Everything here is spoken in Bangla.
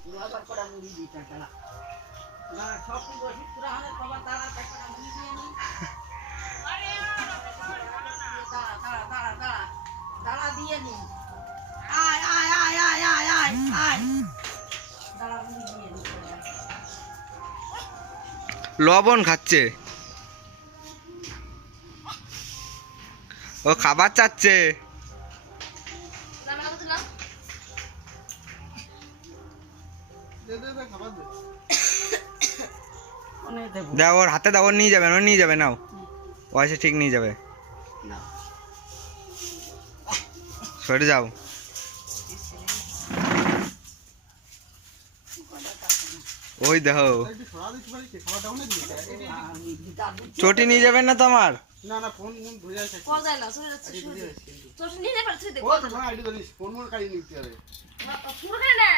আবার কটা মুড়ি দিটা খেলা না সব কি বসি পুরা হলে তোমার দাঁড়া কটা মুড়ি দিয়ে নি দাঁড়া দাঁড়া দাঁড়া দাঁড়া দাঁড়া দিয়ে নি আয় আয় আয় আয় আয় আয় আয় দাঁড়া মুড়ি দিয়ে নি লবণ খাচ্ছে ও খাবার চাচ্ছে দাও ওর হাতে দাও, ওর নিয়ে যাবে, ওর নিয়ে যাবে, নাও ও এসে ঠিক নিয়ে যাবে, সরে যাও। ওই দেখো চটি নিয়ে যাবেন না তো আমার না না ফোন ভুলে যাচ্ছে ফোন যায় না চলে যাচ্ছে তো নিয়ে যাবে তুই দেখো ফোন মন কাই নিতে হবে পুরো করে না